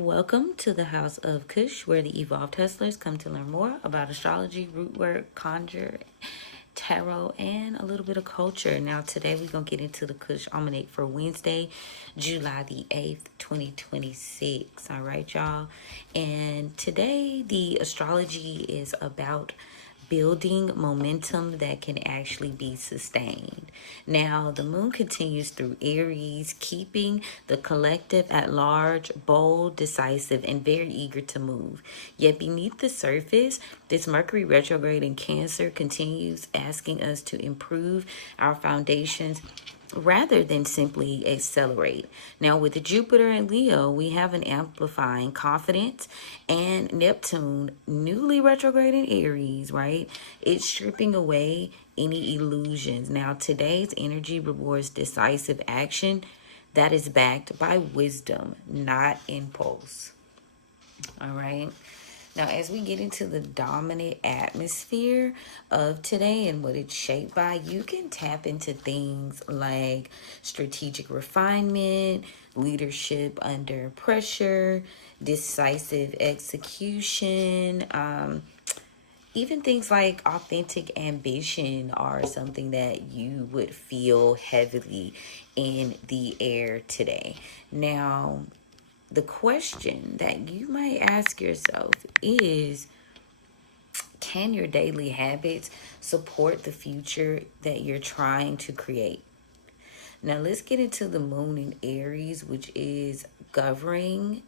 Welcome to the House of Cush, where the evolved hustlers come to learn more about astrology, rootwork, conjure, tarot, and a little bit of culture. Now, today we're going to get into the Cush Almanac for Wednesday, July the 8th, 2026. All right, y'all. And today, the astrology is about building momentum that can actually be sustained. Now, the moon continues through Aries, keeping the collective at large, bold, decisive, and very eager to move. Yet beneath the surface, this Mercury retrograde in Cancer continues asking us to improve our foundations rather than simply accelerate. Now, with the Jupiter and Leo, we have an amplifying confidence, and Neptune, newly retrograde in Aries, right? It's stripping away any illusions. Now, today's energy rewards decisive action that is backed by wisdom, not impulse. All right. Now, as we get into the dominant atmosphere of today and what it's shaped by, you can tap into things like strategic refinement, leadership under pressure, decisive execution, even things like authentic ambition are something that you would feel heavily in the air today. Now, the question that you might ask yourself is, can your daily habits support the future that you're trying to create? Now, let's get into the moon in Aries, which is governing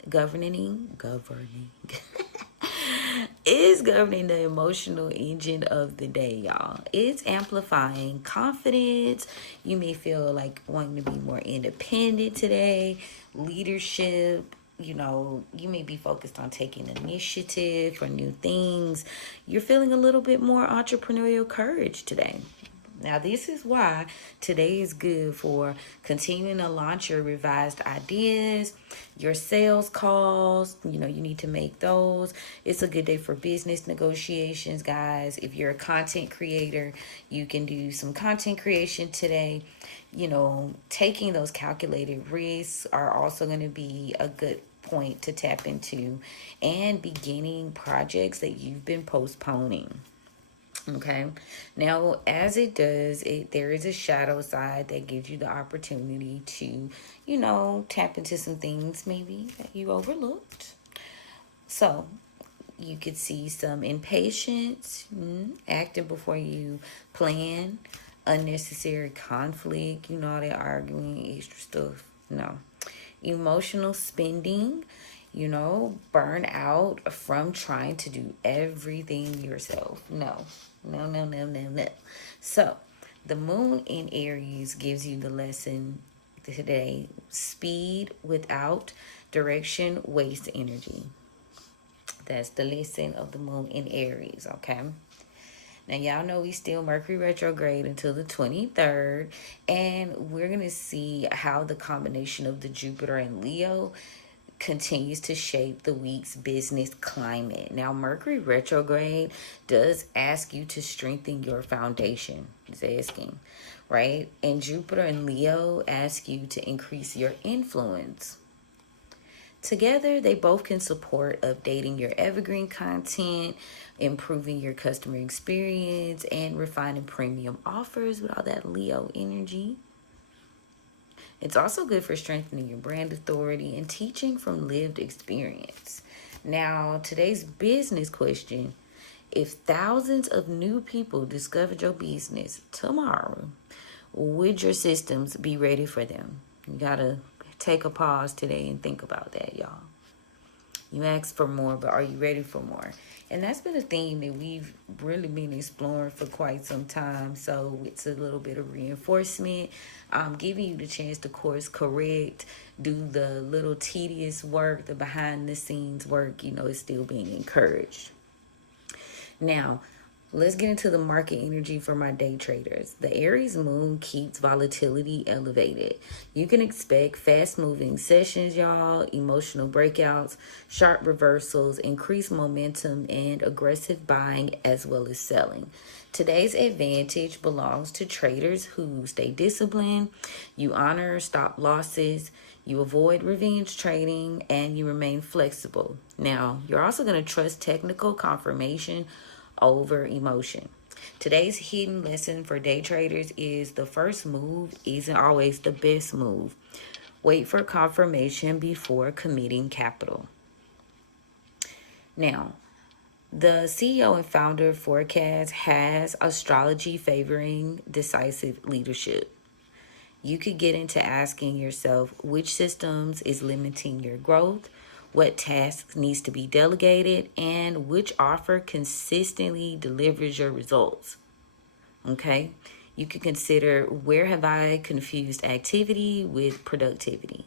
is governing the emotional engine of the day, y'all. It's amplifying confidence. You may feel like wanting to be more independent today. Leadership, you may be focused on taking initiative for new things. You're feeling a little bit more entrepreneurial courage today. Now, this is why today is good for continuing to launch your revised ideas, your sales calls. You need to make those. It's a good day for business negotiations, guys. If you're a content creator, you can do some content creation today. Taking those calculated risks are also going to be a good point to tap into, and beginning projects that you've been postponing. Okay. Now, as it does, there is a shadow side that gives you the opportunity to, tap into some things maybe that you overlooked. So you could see some impatience, acting before you plan, unnecessary conflict, all that arguing, extra stuff. No. Emotional spending, burn out from trying to do everything yourself. No. So, the moon in Aries gives you the lesson today. Speed without direction wastes energy. That's the lesson of the moon in Aries, okay? Now, y'all know we still Mercury retrograde until the 23rd, and we're going to see how the combination of the Jupiter and Leo continues to shape the week's business climate. Now, Mercury retrograde does ask you to strengthen your foundation. It's asking, right? And Jupiter and Leo ask you to increase your influence. Together, they both can support updating your evergreen content, improving your customer experience, and refining premium offers with all that Leo energy. It's also good for strengthening your brand authority and teaching from lived experience. Now, today's business question: if thousands of new people discovered your business tomorrow, would your systems be ready for them? You gotta take a pause today and think about that, y'all. You asked for more, but are you ready for more? And that's been a theme that we've really been exploring for quite some time. So it's a little bit of reinforcement, giving you the chance to course correct, do the little tedious work, the behind the scenes work, it's still being encouraged. Now, let's get into the market energy for my day traders. The Aries Moon keeps volatility elevated. You can expect fast-moving sessions, y'all, emotional breakouts, sharp reversals, increased momentum, and aggressive buying as well as selling. Today's advantage belongs to traders who stay disciplined. You honor stop losses. You avoid revenge trading and you remain flexible. Now, you're also going to trust technical confirmation over emotion. Today's hidden lesson for day traders is the first move isn't always the best move. Wait for confirmation before committing capital. Now, the CEO and founder forecast has astrology favoring decisive leadership. You could get into asking yourself which systems is limiting your growth, what tasks needs to be delegated, and which offer consistently delivers your results. Okay? You could consider, where have I confused activity with productivity?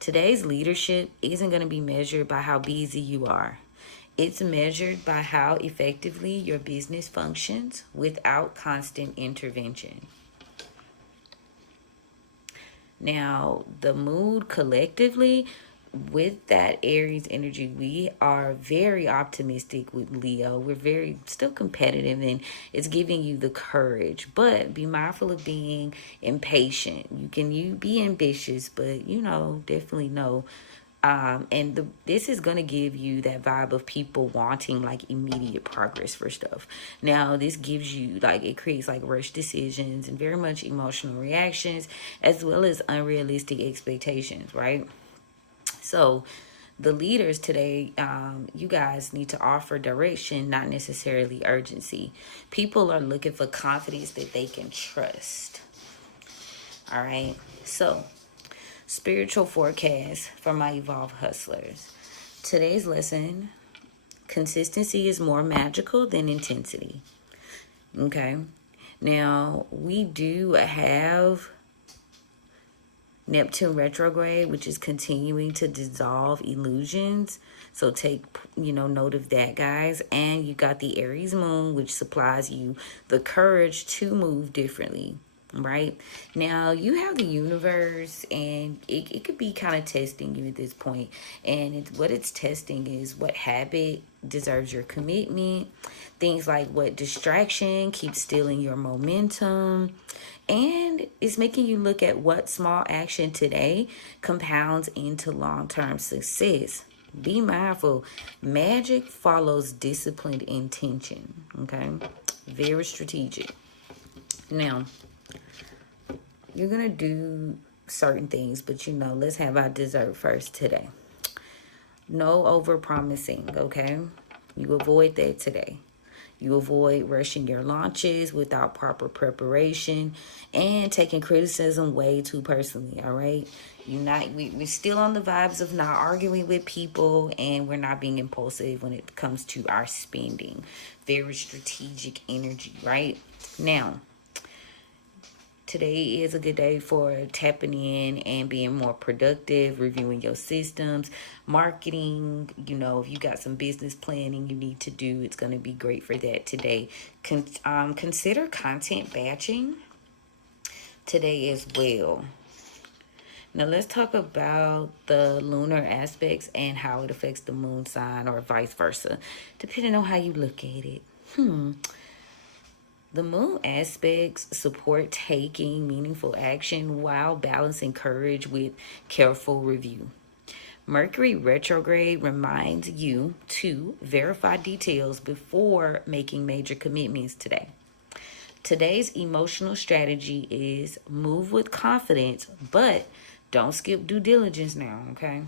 Today's leadership isn't going to be measured by how busy you are. It's measured by how effectively your business functions without constant intervention. Now, the mood collectively, with that Aries energy, we are very optimistic with Leo. We're very still competitive, and it's giving you the courage. But be mindful of being impatient. You be ambitious, but definitely know. This is going to give you that vibe of people wanting like immediate progress for stuff. Now, this gives you it creates like rush decisions and very much emotional reactions, as well as unrealistic expectations, right? So the leaders today, you guys need to offer direction, not necessarily urgency. People are looking for confidence that they can trust. All right. So spiritual forecast for my evolved hustlers. Today's lesson: consistency is more magical than intensity. Okay. Now, we do have Neptune Retrograde, which is continuing to dissolve illusions. So take, note of that, guys. And you got the Aries Moon, which supplies you the courage to move differently. Right now, you have the universe, and it could be kind of testing you at this point. And what it's testing is what habit deserves your commitment, things like what distraction keeps stealing your momentum, and it's making you look at what small action today compounds into long-term success. Be mindful, magic follows disciplined intention. Okay, very strategic. Now, you're gonna do certain things, but let's have our dessert first today. No over promising, okay? You avoid that today. You avoid rushing your launches without proper preparation and taking criticism way too personally, all right? We're still on the vibes of not arguing with people, and we're not being impulsive when it comes to our spending. Very strategic energy, right? Now, today is a good day for tapping in and being more productive, reviewing your systems, marketing. If you got some business planning you need to do, it's going to be great for that today. Consider content batching today as well. Now, let's talk about the lunar aspects and how it affects the moon sign, or vice versa, depending on how you look at it. The moon aspects support taking meaningful action while balancing courage with careful review. Mercury Retrograde reminds you to verify details before making major commitments today. Today's emotional strategy is move with confidence, but don't skip due diligence now, okay?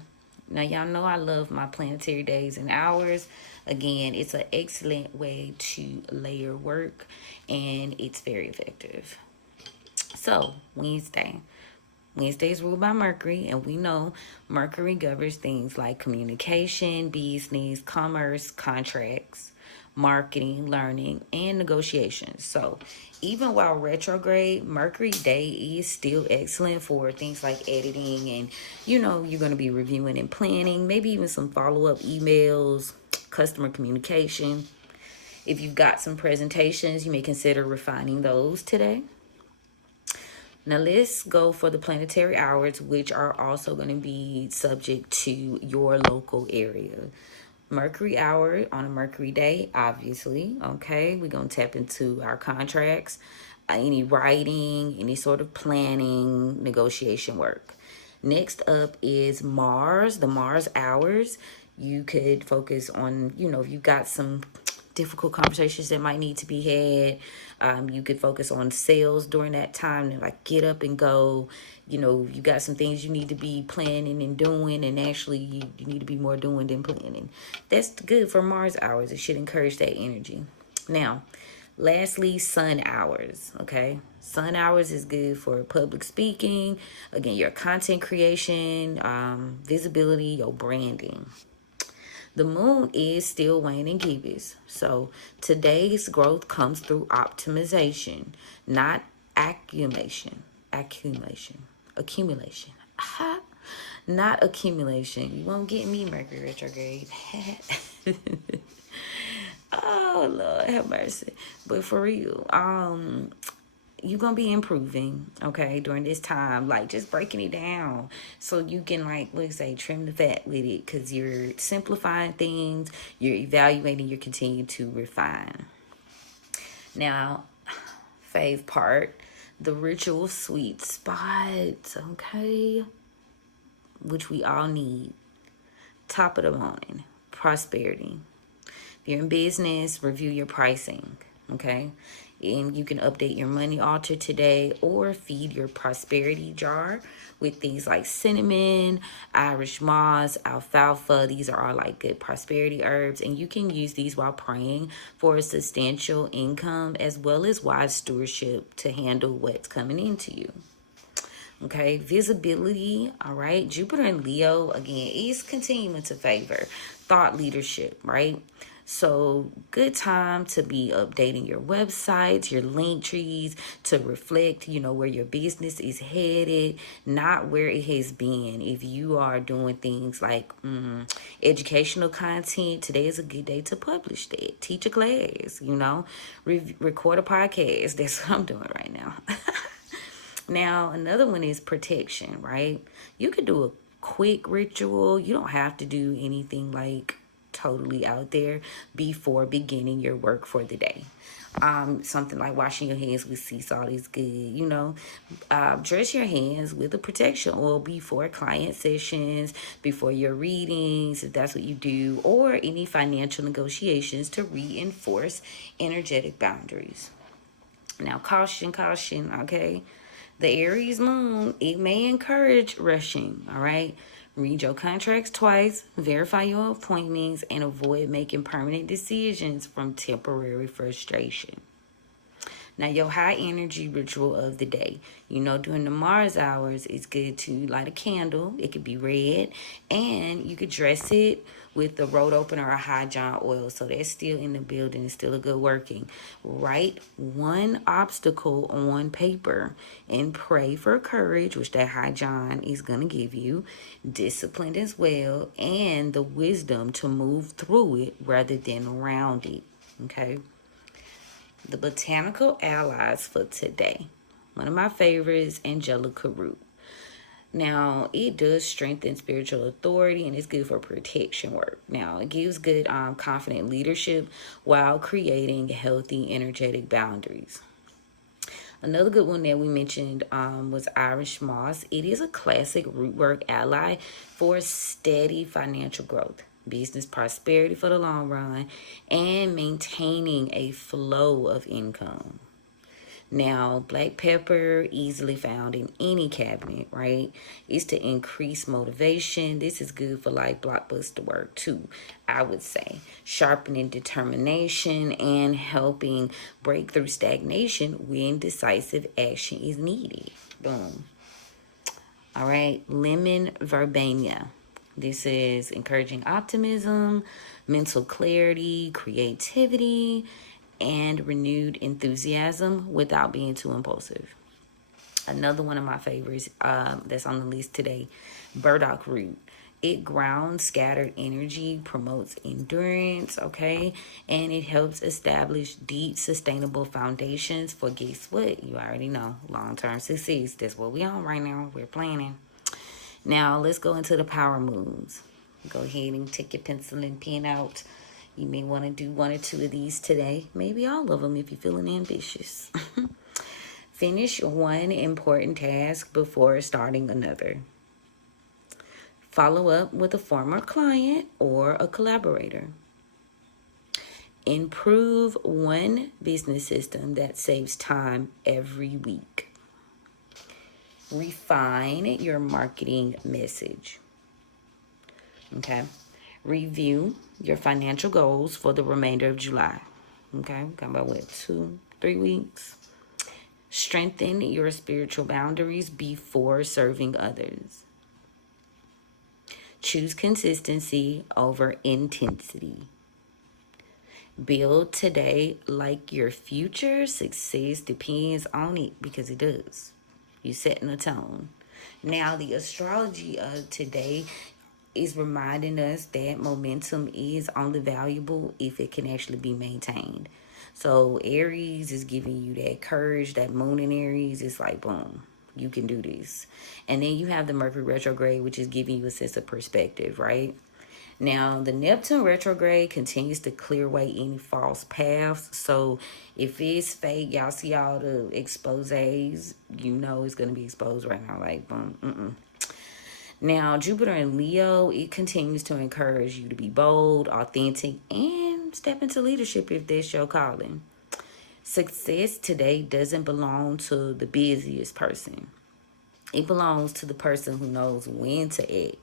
Now, y'all know I love my planetary days and hours. Again, it's an excellent way to layer work, and it's very effective. So, Wednesday is ruled by Mercury, and we know Mercury governs things like communication, business, commerce, contracts, marketing, learning, and negotiations. So even while retrograde, Mercury day is still excellent for things like editing, and you're going to be reviewing and planning, maybe even some follow-up emails, customer communication. If you've got some presentations, you may consider refining those today. Now let's go for the planetary hours, which are also going to be subject to your local area. Mercury hour on a Mercury day, obviously. Okay, we're going to tap into our contracts, any writing, any sort of planning, negotiation work. Next up is Mars, the Mars hours. You could focus on, you know, if you got some difficult conversations that might need to be had. You could focus on sales during that time and like get up and go. You know, you got some things you need to be planning and doing, and actually you need to be more doing than planning. That's good for Mars hours. It should encourage that energy. Now, lastly, sun hours. Okay, sun hours is good for public speaking, again, your content creation, visibility, your branding. The moon is still waning Gibbous. So today's growth comes through optimization, not accumulation. Accumulation. Aha. Not accumulation. You won't get me, Mercury Retrograde. Oh, Lord, have mercy. But for real, you're gonna be improving, okay, during this time, like just breaking it down so you can, like, let's say, trim the fat with it, because you're simplifying things, you're evaluating, you're continuing to refine. Now, fave part, the ritual sweet spot, okay, which we all need. Top of the morning, prosperity. If you're in business, review your pricing, okay? And you can update your money altar today, or feed your prosperity jar with things like cinnamon, Irish moss, alfalfa. These are all like good prosperity herbs, and you can use these while praying for a substantial income as well as wise stewardship to handle what's coming into you. Okay, visibility, all right. Jupiter and Leo, again, is continuing to favor thought leadership, right? So good time to be updating your websites, your link trees, to reflect, you know, where your business is headed, not where it has been. If you are doing things like educational content, today is a good day to publish that. Teach a class, you know, record a podcast. That's what I'm doing right now. Now, another one is protection, right? You could do a quick ritual. You don't have to do anything like totally out there before beginning your work for the day. Something like washing your hands with sea salt is good, you know. Dress your hands with a protection oil before client sessions, before your readings, if that's what you do, or any financial negotiations to reinforce energetic boundaries. Now, caution, okay? The Aries Moon, it may encourage rushing, all right? Read your contracts twice, verify your appointments, and avoid making permanent decisions from temporary frustration. Now, your high energy ritual of the day. You know, during the Mars hours, it's good to light a candle. It could be red, and you could dress it with the road opener or high John oil. So that's still in the building. It's still a good working. Write one obstacle on paper and pray for courage, which that high John is going to give you, discipline as well, and the wisdom to move through it rather than around it. Okay. The botanical allies for today. One of my favorites, Angelica root. Now, it does strengthen spiritual authority and it's good for protection work. Now, it gives good confident leadership while creating healthy energetic boundaries. Another good one that we mentioned was Irish moss. It is a classic rootwork ally for steady financial growth, business prosperity for the long run, and maintaining a flow of income. Now, black pepper, easily found in any cabinet, right? It's to increase motivation. This is good for like blockbuster work too, I would say. Sharpening determination and helping break through stagnation when decisive action is needed. Boom. All right, lemon verbena. This is encouraging optimism, mental clarity, creativity, and renewed enthusiasm without being too impulsive. Another one of my favorites that's on the list today, burdock root. It grounds scattered energy, promotes endurance, okay? And it helps establish deep, sustainable foundations for, guess what? You already know, long-term success. That's what we on right now. We're planning. Now, let's go into the power moons. Go ahead and take your pencil and pen out. You may want to do one or two of these today. Maybe all of them if you're feeling ambitious. Finish one important task before starting another. Follow up with a former client or a collaborator. Improve one business system that saves time every week. Refine your marketing message. Okay. Review your financial goals for the remainder of July. Okay. Got about 2-3 weeks. Strengthen your spiritual boundaries before serving others. Choose consistency over intensity. Build today like your future success depends on it, because it does. You're setting a tone. Now, the astrology of today is reminding us that momentum is only valuable if it can actually be maintained. So Aries is giving you that courage. That moon in Aries is like, boom, you can do this. And then you have the Mercury Retrograde, which is giving you a sense of perspective, right? Now, the Neptune Retrograde continues to clear away any false paths. So if it's fake, y'all see all the exposés, you know it's going to be exposed right now. Like, boom, Now, Jupiter in Leo, it continues to encourage you to be bold, authentic, and step into leadership if that's your calling. Success today doesn't belong to the busiest person. It belongs to the person who knows when to act,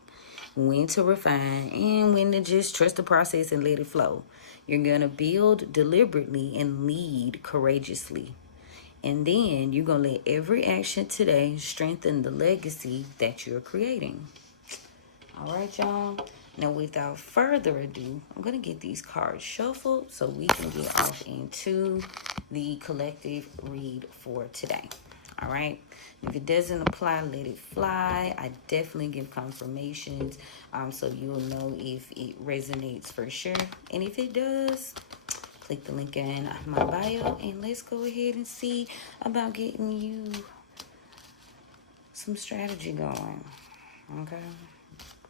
when to refine, and when to just trust the process and let it flow. You're going to build deliberately and lead courageously. And then you're going to let every action today strengthen the legacy that you're creating. All right, y'all. Now, without further ado, I'm going to get these cards shuffled so we can get off into the collective read for today. All right. If it doesn't apply, let it fly. I definitely give confirmations so you'll know if it resonates for sure. And if it does, click the link in my bio and let's go ahead and see about getting you some strategy going. Okay.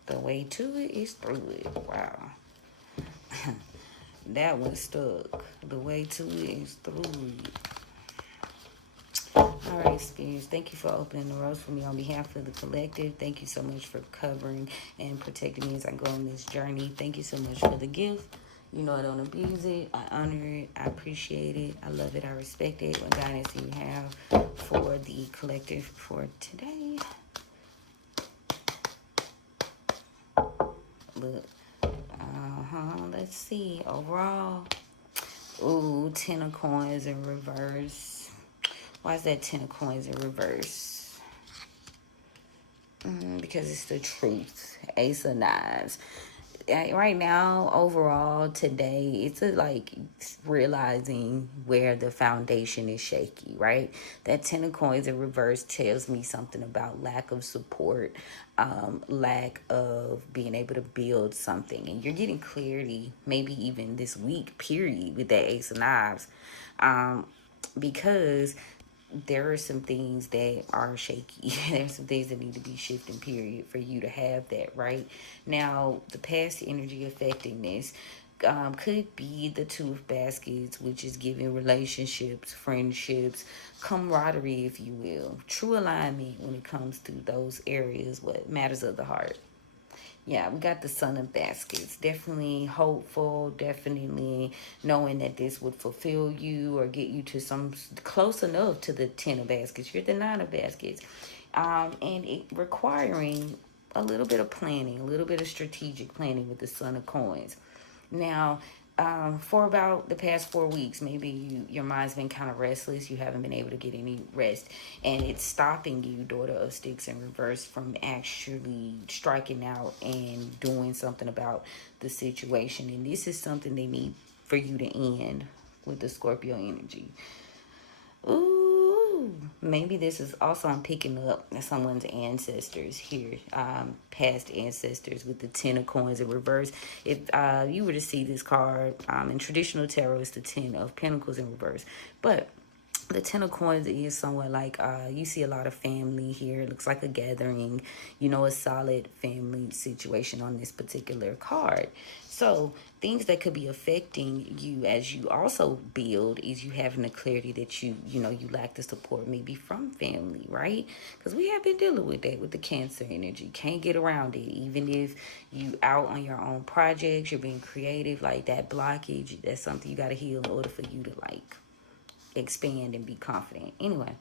The way to it is through it. Wow. That one stuck. The way to it is through it. All right, spirits, thank you for opening the roads for me on behalf of the collective. Thank you so much for covering and protecting me as I go on this journey. Thank you so much for the gift. You know I don't abuse it. I honor it. I appreciate it. I love it. I respect it. What guidance do you have for the collective for today? Look. Let's see. Overall. Ooh, 10 of coins in reverse. Why is that 10 of coins in reverse? Because it's the truth. Ace of knives. Right now, overall, today, it's like realizing where the foundation is shaky, right? That 10 of coins in reverse tells me something about lack of support, lack of being able to build something. And you're getting clarity, maybe even this week, period, with that ace of knives. Because there are some things that are shaky. There's some things that need to be shifting, period, for you to have that, right? Now, the past energy affecting this could be the Two of Baskets, which is giving relationships, friendships, camaraderie, if you will. True alignment when it comes to those areas, what matters of the heart. Yeah, we got the Son of Baskets. Definitely hopeful, definitely knowing that this would fulfill you or get you to some close enough to the 10 of Baskets. You're the 9 of Baskets. And it requiring a little bit of planning, a little bit of strategic planning with the Son of Coins. Now, for about the past 4 weeks, maybe your mind's been kind of restless. You haven't been able to get any rest. And it's stopping you, Daughter of Sticks in reverse, from actually striking out and doing something about the situation. And this is something they need for you to end with the Scorpio energy. Ooh, maybe this is also, I'm picking up someone's ancestors here, past ancestors with the 10 of coins in reverse. If you were to see this card, in traditional tarot, it's the 10 of pentacles in reverse. But The Ten of Coins is somewhat like you see a lot of family here. It looks like a gathering, you know, a solid family situation on this particular card. So things that could be affecting you as you also build is you having the clarity that you know you lack the support maybe from family, right? Because we have been dealing with that with the Cancer energy. Can't get around it. Even if you out on your own projects, you're being creative, like that blockage, that's something you got to heal in order for you to like expand and be confident. Anyway,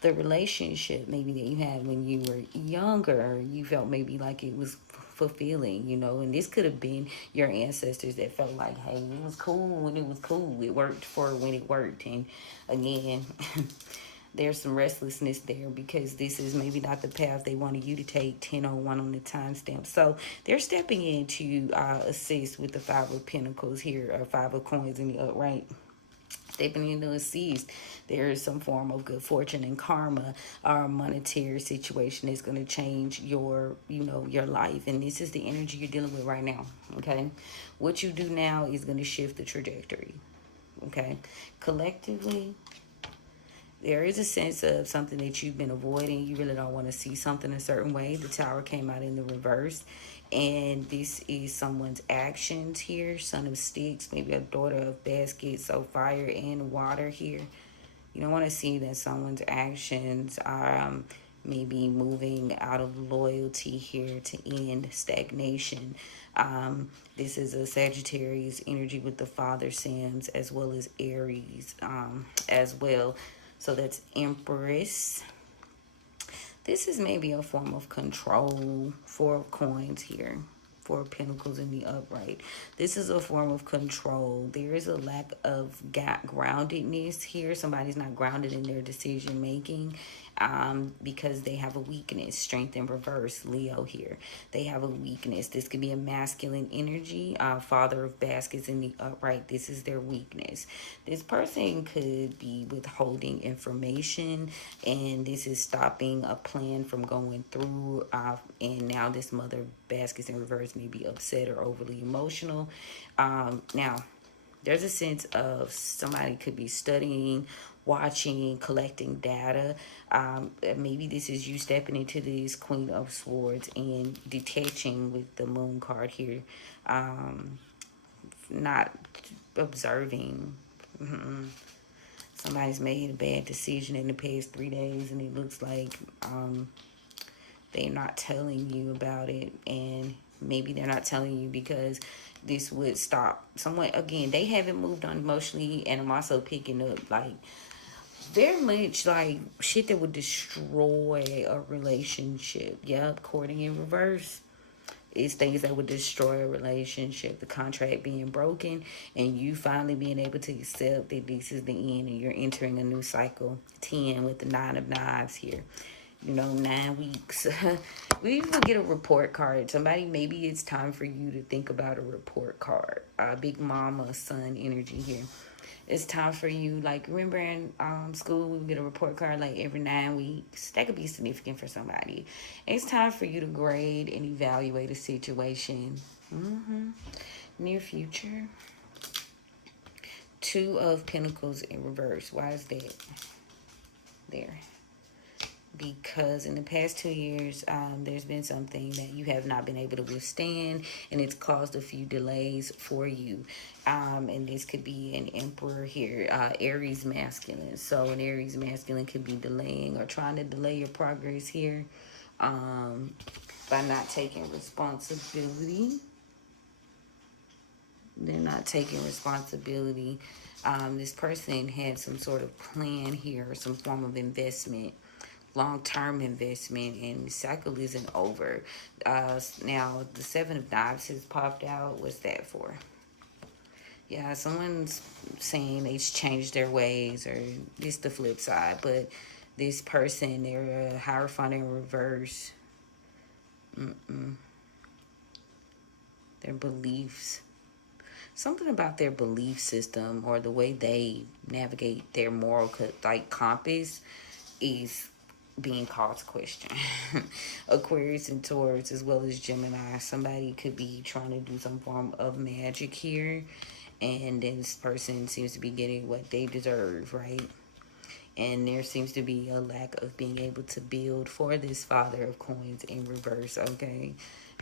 the relationship maybe that you had when you were younger, you felt maybe like it was fulfilling, you know, and this could have been your ancestors that felt like, hey, it was cool when it was cool. It worked for when it worked. And again, there's some restlessness there because this is maybe not the path they wanted you to take. 1001 on the timestamp. So they're stepping in to assist with the Five of Pentacles here, or Five of Coins in the upright. Stepping into a assist, there is some form of good fortune and karma or monetary situation that's going to change your, you know, your life. And this is the energy you're dealing with right now. Okay. What you do now is going to shift the trajectory. Okay. Collectively, there is a sense of something that you've been avoiding. You really don't want to see something a certain way. The Tower came out in the reverse. And this is someone's actions here. Son of Sticks, maybe a Daughter of Baskets. So fire and water here. You don't want to see that someone's actions are maybe moving out of loyalty here to end stagnation. This is a Sagittarius energy with the Father Sams as well as Aries as well. So that's Empress. This is maybe a form of control. Four of Coins here. Four of Pentacles in the upright. This is a form of control. There is a lack of groundedness here. Somebody's not grounded in their decision making because they have a weakness. Strength in reverse, Leo here. They have a weakness. This could be a masculine energy. Father of Baskets in the upright. This is their weakness. This person could be withholding information, and this is stopping a plan from going through. And now this Mother of Baskets in reverse may be upset or overly emotional. Now, there's a sense of somebody could be studying, watching, collecting data. Maybe this is you stepping into this Queen of Swords and detaching with the Moon card here. Not observing. Somebody's made a bad decision in the past 3 days, and it looks like they're not telling you about it. And maybe they're not telling you because this would stop someone. Again, they haven't moved on emotionally, and I'm also picking up like very much like shit that would destroy a relationship. Yep, courting in reverse is things that would destroy a relationship. The contract being broken, and you finally being able to accept that this is the end and you're entering a new cycle. 10 with the 9 of Knives here. You know, 9 weeks. We even get a report card. Somebody, maybe it's time for you to think about a report card. Big Mama, Son energy here. It's time for you, like, remember in school, we would get a report card like every 9 weeks. That could be significant for somebody. It's time for you to grade and evaluate a situation. Near future. 2 of Pentacles in reverse. Why is that there? Because in the past 2 years, there's been something that you have not been able to withstand, and it's caused a few delays for you. And this could be an Emperor here, Aries masculine. So an Aries masculine could be delaying or trying to delay your progress here by not taking responsibility. They're not taking responsibility. This person had some sort of plan here, or some form of investment, long-term investment, and the cycle isn't over. Now the 7 of Knives has popped out. What's that for? Yeah, someone's saying they've changed their ways, or this the flip side, but this person, they're a Hierophant in reverse. Their beliefs, something about their belief system or the way they navigate their moral compass is being called to question. Aquarius and Taurus as well as Gemini. Somebody could be trying to do some form of magic here, and then this person seems to be getting what they deserve, right? And there seems to be a lack of being able to build for this Father of Coins in reverse, okay?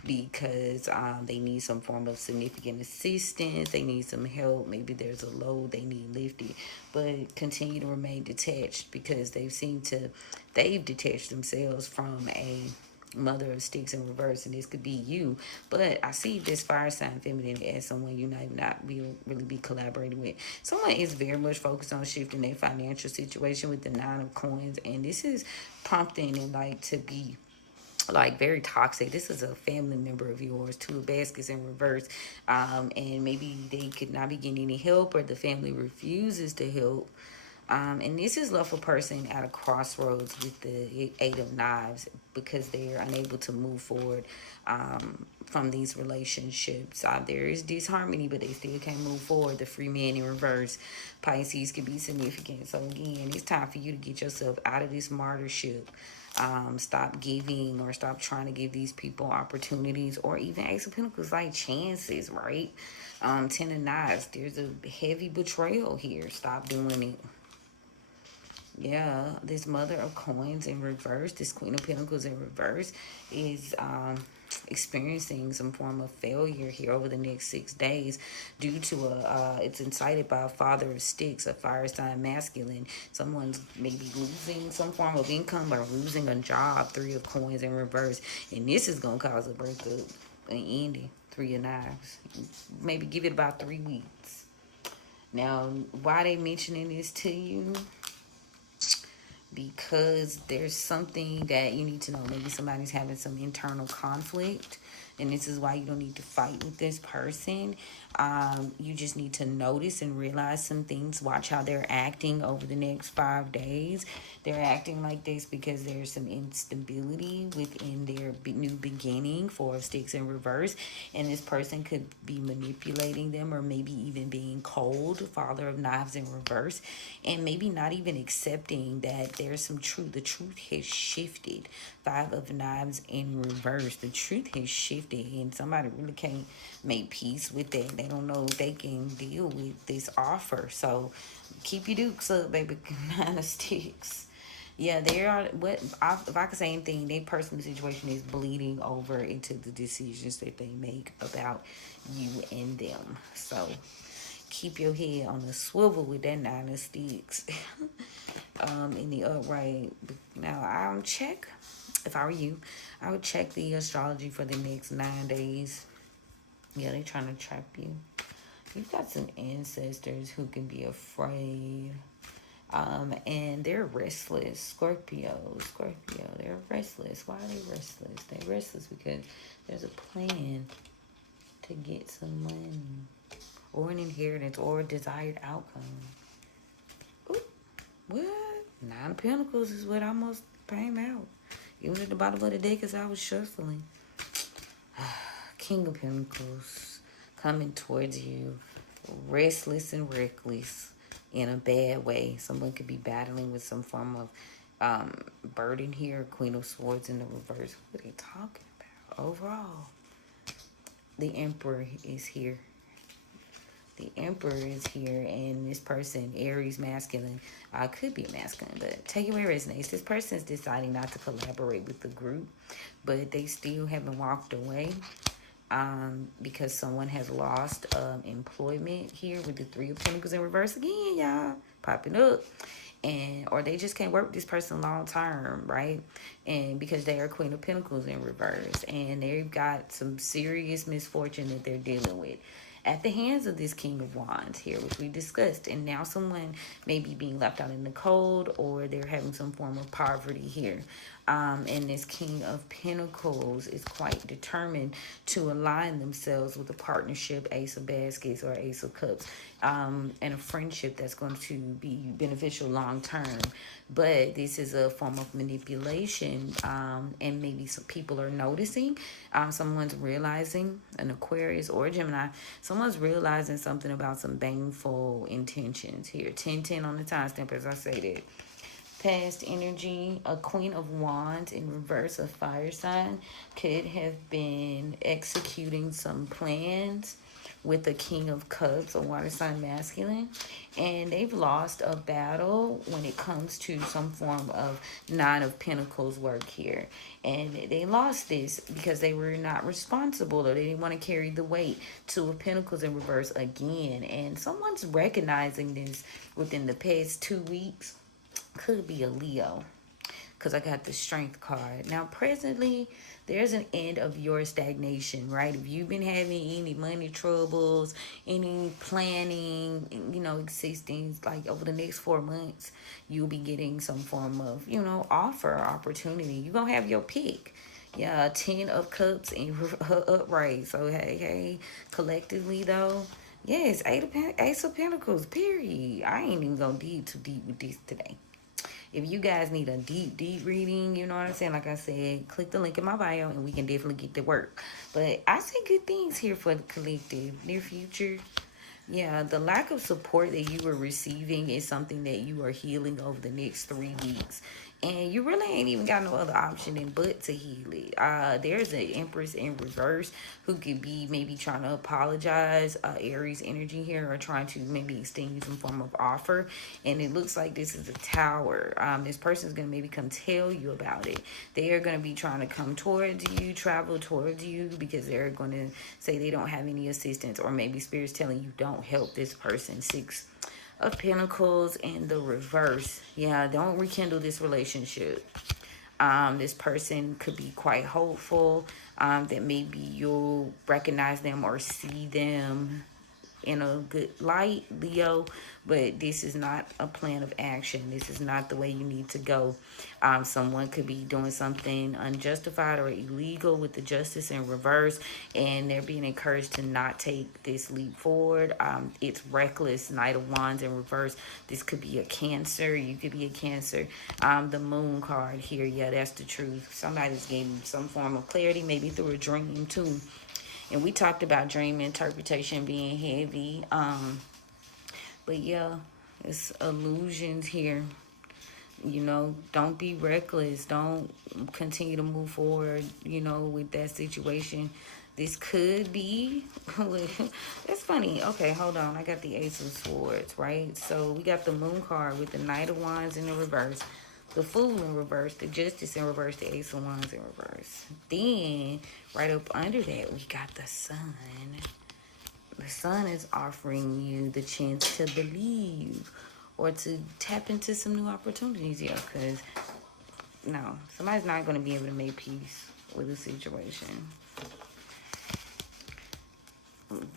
Because they need some form of significant assistance. They need some help. Maybe there's a load they need lifted. But continue to remain detached, because they've detached themselves from a Mother of Sticks in reverse, and this could be you. But I see this fire sign feminine as someone you might not be really be collaborating with. Someone is very much focused on shifting their financial situation with the Nine of Coins, and this is prompting and like to be like very toxic. This is a family member of yours, Two of Baskets in reverse, and maybe they could not be getting any help, or the family refuses to help. And this is left a person at a crossroads with the Eight of Knives, because they're unable to move forward from these relationships. There is disharmony, but they still can't move forward. The Free Man in reverse, Pisces, can be significant. So again, it's time for you to get yourself out of this martyrship. Stop giving, or stop trying to give these people opportunities, or even Ace of Pentacles, like chances, right? Ten of Knives, there's a heavy betrayal here. Stop doing it. Yeah, this Mother of Coins in reverse, this Queen of Pentacles in reverse is experiencing some form of failure here over the next 6 days due to it's incited by a Father of Sticks, a fire sign masculine. Someone's maybe losing some form of income or losing a job. Three of Coins in reverse, and this is gonna cause a breakup, an ending. Three of Knives. Maybe give it about 3 weeks. Now, why they mentioning this to you? Because there's something that you need to know. Maybe somebody's having some internal conflict, and this is why you don't need to fight with this person. You just need to notice and realize some things. Watch how they're acting over the next 5 days. They're acting like this because there's some instability within their new beginning. Four of Sticks in reverse, and this person could be manipulating them, or maybe even being cold. Father of Knives in reverse, and maybe not even accepting that there's some truth. The truth has shifted. Five of Knives in reverse. The truth has shifted, and somebody really can't make peace with that. They don't know if they can deal with this offer. So keep your dukes up, baby. Nine of Sticks. Yeah, they are. If I could say anything, their personal situation is bleeding over into the decisions that they make about you and them. So keep your head on the swivel with that Nine of Sticks. In the upright. Now, I would check, if I were you, I would check the astrology for the next 9 days. Yeah, they're trying to trap you. You've got some ancestors who can be afraid. And they're restless. Scorpio, they're restless. Why are they restless? They're restless because there's a plan to get some money, or an inheritance, or a desired outcome. Ooh, what? Nine of Pentacles is what almost came out. It was at the bottom of the deck as I was shuffling. King of Pentacles coming towards you, restless and reckless in a bad way. Someone could be battling with some form of burden here. Queen of Swords in the reverse. What are they talking about? Overall, the Emperor is here. The Emperor is here, and this person, Aries masculine, could be a masculine, but take it where it resonates. This person is deciding not to collaborate with the group, but they still haven't walked away because someone has lost employment here with the Three of Pentacles in reverse again, y'all, popping up. Or they just can't work with this person long term, right? And because they are Queen of Pentacles in reverse, and they've got some serious misfortune that they're dealing with at the hands of this King of Wands here, which we discussed. And now someone may be being left out in the cold, or they're having some form of poverty here. And this King of Pentacles is quite determined to align themselves with a partnership, Ace of Baskets or Ace of Cups, and a friendship that's going to be beneficial long term. But this is a form of manipulation, and maybe some people are noticing. Someone's realizing, an Aquarius or a Gemini, someone's realizing something about some baneful intentions here. 10-10 on the timestamp as I say that. Past energy, a Queen of Wands in reverse, a fire sign, could have been executing some plans with the King of Cups, a water sign masculine, and they've lost a battle when it comes to some form of Nine of Pentacles work here. And they lost this because they were not responsible, or they didn't want to carry the weight. Two of Pentacles in reverse again, and someone's recognizing this within the past 2 weeks. Could be a Leo, because I got the Strength card. Now, presently, there's an end of your stagnation, right? If you've been having any money troubles, any planning, you know, existing, like over the next 4 months, you'll be getting some form of, you know, offer, opportunity. You're going to have your pick. Yeah, 10 of Cups in upright. So, hey, collectively, though, yes, Ace of Pentacles, period. I ain't even going to dig too deep with this today. If you guys need a deep reading, you know what I'm saying? Like I said, click the link in my bio and we can definitely get to work. But I see good things here for the collective. Near future. Yeah, the lack of support that you were receiving is something that you are healing over the next 3 weeks. And you really ain't even got no other option than but to heal it. There's an Empress in reverse who could be maybe trying to apologize. Aries energy here, or trying to maybe extend you some form of offer. And it looks like this is a Tower. This person's going to maybe come tell you about it. They are going to be trying to come towards you, travel towards you, because they're going to say they don't have any assistance, or maybe Spirit's telling you don't help this person. 6 of Pentacles in the reverse. Yeah, don't rekindle this relationship. This person could be quite hopeful that maybe you'll recognize them or see them in a good light, Leo, but this is not a plan of action. This is not the way you need to go. Someone could be doing something unjustified or illegal with the Justice in reverse, and they're being encouraged to not take this leap forward. It's reckless. Knight of Wands in reverse. This could be a Cancer. You could be a Cancer. The Moon card here, yeah, that's the truth. Somebody's getting some form of clarity, maybe through a dream too. And we talked about dream interpretation being heavy. But yeah, it's illusions here. You know, don't be reckless. Don't continue to move forward, you know, with that situation. This could be, that's funny. Okay, hold on. I got the Ace of Swords, right? So we got the Moon card with the Knight of Wands in the reverse. The Fool in reverse, the Justice in reverse, the Ace of Wands in reverse. Then, right up under that, we got the Sun. The Sun is offering you the chance to believe or to tap into some new opportunities here. Because, no, somebody's not going to be able to make peace with the situation.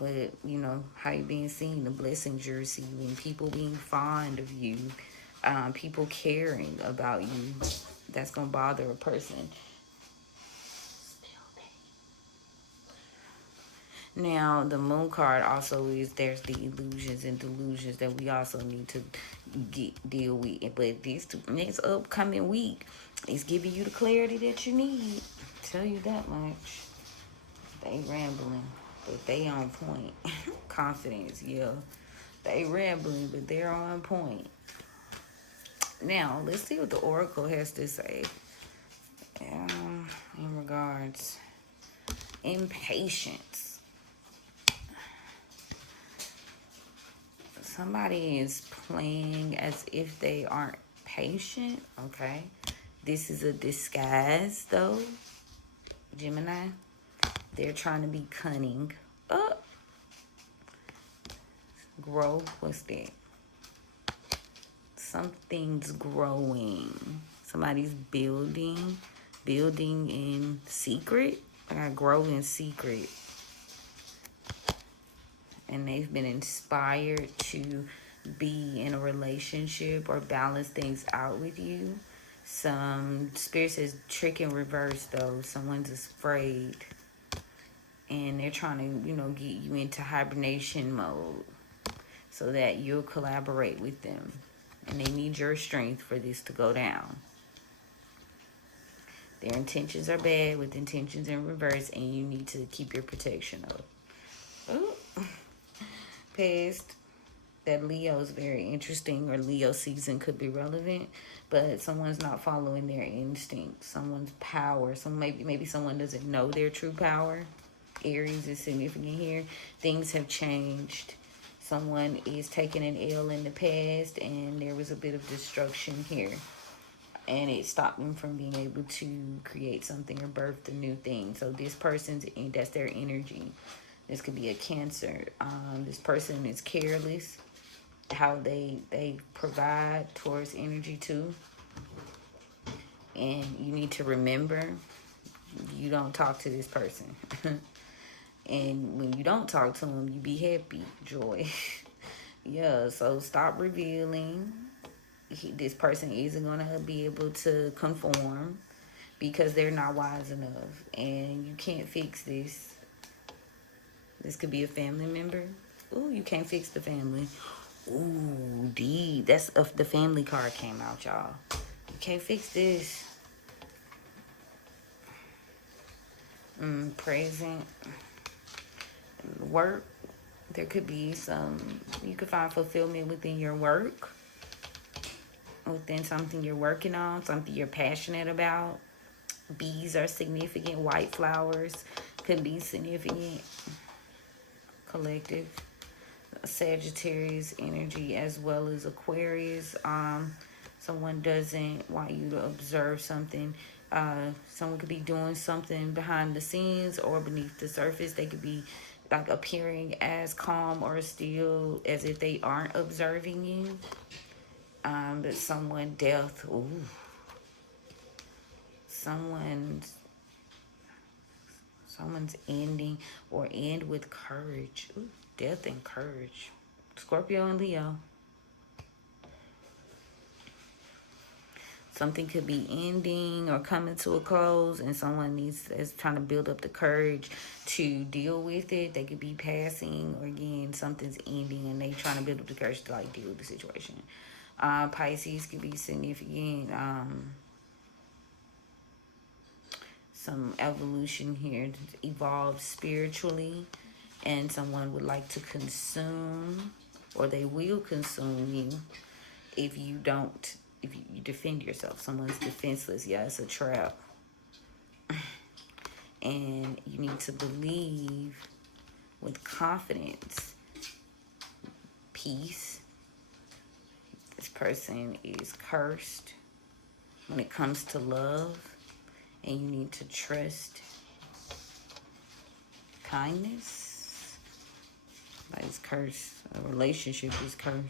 But, you know, how you being seen, the blessings you're receiving, people being fond of you. People caring about you, that's gonna bother a person. Now, the Moon card also is, there's the illusions and delusions that we also need to deal with. But this next upcoming week is giving you the clarity that you need. Tell you that much. They rambling, but they on point. Confidence, yeah. They rambling, but they're on point. Now, let's see what the Oracle has to say in regards impatience. Somebody is playing as if they aren't patient, okay? This is a disguise, though, Gemini. They're trying to be cunning. Grow, what's that? Something's growing. Somebody's building in secret. I got grow in secret. And they've been inspired to be in a relationship or balance things out with you. Some Spirit says trick in reverse, though. Someone's afraid. And they're trying to, you know, get you into hibernation mode so that you'll collaborate with them. And they need your strength for this to go down. Their intentions are bad with intentions in reverse, and you need to keep your protection up. Ooh. Past that Leo is very interesting, or Leo season could be relevant, but someone's not following their instincts. Someone's power. Maybe someone doesn't know their true power. Aries is significant here. Things have changed. Someone is taking an L in the past, and there was a bit of destruction here. And it stopped them from being able to create something or birth a new thing. So this person's, that's their energy. This could be a Cancer. This person is careless. How they provide towards energy too. And you need to remember, you don't talk to this person. And when you don't talk to them, you be happy, joy. Yeah, so stop revealing. This person isn't going to be able to conform because they're not wise enough. And you can't fix this. This could be a family member. Ooh, you can't fix the family. Ooh, deep. That's if the family card came out, y'all. You can't fix this. Present. Work. There could be some, you could find fulfillment within your work. Within something you're working on, something you're passionate about. Bees are significant. White flowers could be significant. Collective. Sagittarius energy as well as Aquarius. Someone doesn't want you to observe something. Someone could be doing something behind the scenes or beneath the surface. They could be like appearing as calm or still as if they aren't observing you. But someone, death, ooh. Someone's ending or end with courage. Ooh, death and courage. Scorpio and Leo. Something could be ending or coming to a close, and someone is trying to build up the courage to deal with it. They could be passing, or again, something's ending, and they trying to build up the courage to like deal with the situation. Pisces could be significant. Some evolution here, evolve spiritually, and someone would like to consume, or they will consume you if you don't. If you defend yourself. Someone's defenseless. Yeah, it's a trap. And you need to believe with confidence. Peace. This person is cursed when it comes to love. And you need to trust. Kindness. Like it's cursed. A relationship is cursed.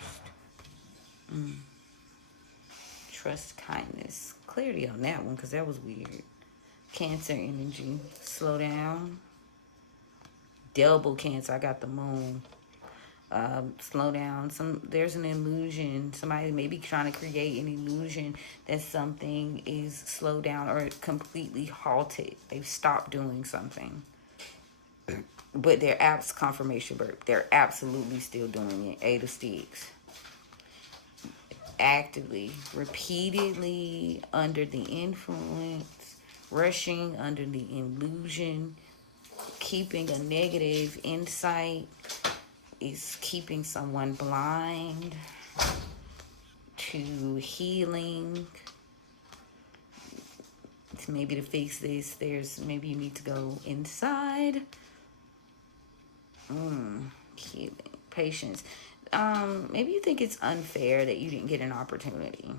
Trust, kindness. Clarity on that one because that was weird. Cancer energy. Slow down. Double Cancer. I got the moon. Slow down. There's an illusion. Somebody may be trying to create an illusion that something is slowed down or completely halted. They've stopped doing something. But they're confirmation verb. They're absolutely still doing it. 8 of Sticks. Actively, repeatedly under the influence, rushing under the illusion, keeping a negative insight is keeping someone blind to healing. Maybe to fix this, maybe you need to go inside. Healing, patience. Maybe you think it's unfair that you didn't get an opportunity.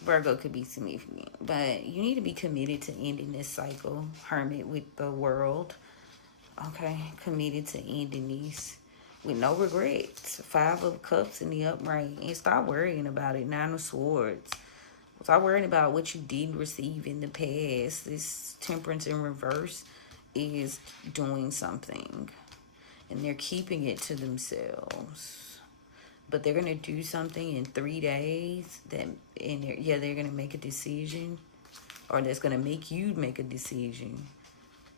Virgo could be significant, but you need to be committed to ending this cycle. Hermit with the World. Okay, committed to ending these with no regrets. 5 of Cups in the upright. And stop worrying about it. 9 of Swords. Stop worrying about what you didn't receive in the past. This Temperance in reverse is doing something. And they're keeping it to themselves. But they're going to do something in 3 days. They're going to make a decision. Or that's going to make you make a decision.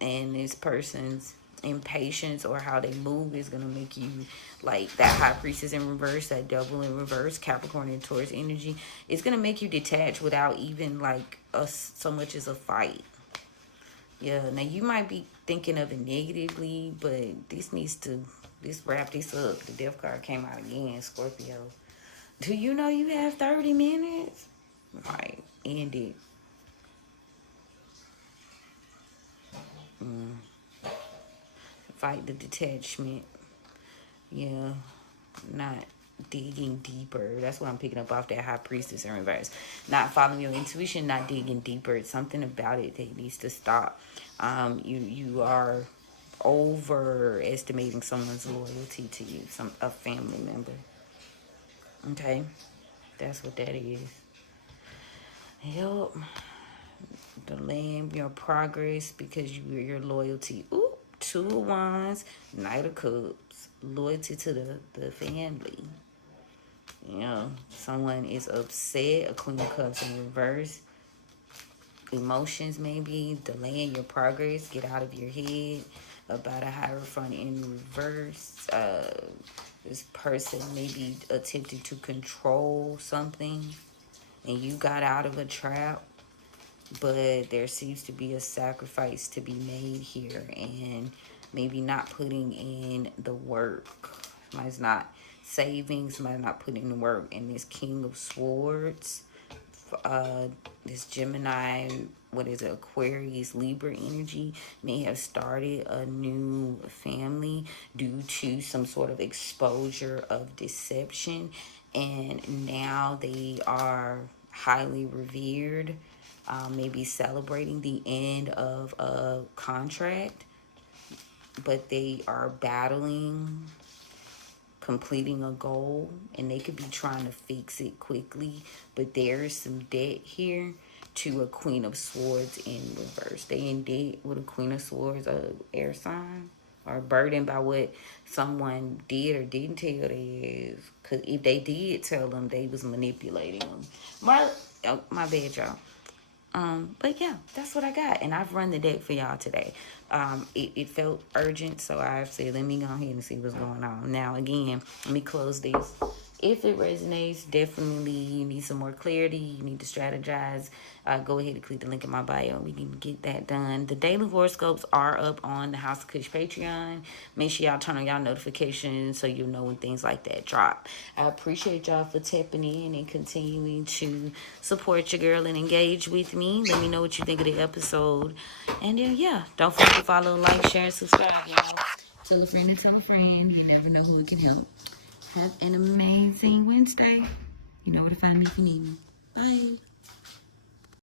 And this person's impatience or how they move is going to make you, like that High Priestess in reverse, that Double in reverse, Capricorn and Taurus energy. It's going to make you detached without even like so much as a fight. Yeah, now you might be thinking of it negatively, but let's wrap this up. The Death card came out again, Scorpio. Do you know you have 30 minutes? Right, end it. Fight the detachment. Yeah, not digging deeper. That's what I'm picking up off that High Priestess in reverse. Not following your intuition, not digging deeper. It's something about it that needs to stop. You are overestimating someone's loyalty to you, a family member. Okay, that's what that is. Help. Delaying your progress because your loyalty. Ooh, 2 of Wands, Knight of Cups. Loyalty to the family. You know, someone is upset. A Queen of Cups in reverse. Emotions maybe. Delaying your progress. Get out of your head. About a Hierophant in reverse. This person may be attempting to control something. And you got out of a trap. But there seems to be a sacrifice to be made here, and maybe not putting in the work. Somebody's not saving, somebody's not putting in the work. And this King of Swords, this Gemini, what is it, Aquarius, Libra energy, may have started a new family due to some sort of exposure of deception. And now they are highly revered. Maybe celebrating the end of a contract, but they are battling completing a goal, and they could be trying to fix it quickly, but there's some debt here to a Queen of Swords in reverse. They in debt with a Queen of Swords, air sign, or burdened by what someone did or didn't tell they is. Because if they did tell them, they was manipulating them. My bad, y'all. But yeah, that's what I got. And I've run the deck for y'all today. It felt urgent, so I said, let me go ahead and see what's going on. Now, again, let me close this. If it resonates, definitely you need some more clarity. You need to strategize. Go ahead and click the link in my bio. We can get that done. The daily horoscopes are up on the House of Cush Patreon. Make sure y'all turn on y'all notifications so you'll know when things like that drop. I appreciate y'all for tapping in and continuing to support your girl and engage with me. Let me know what you think of the episode. And then, yeah, don't forget to follow, like, share, and subscribe, y'all. Tell a friend and tell a friend. You never know who it can help. Have an amazing Wednesday. You know where to find me if you need me. Bye.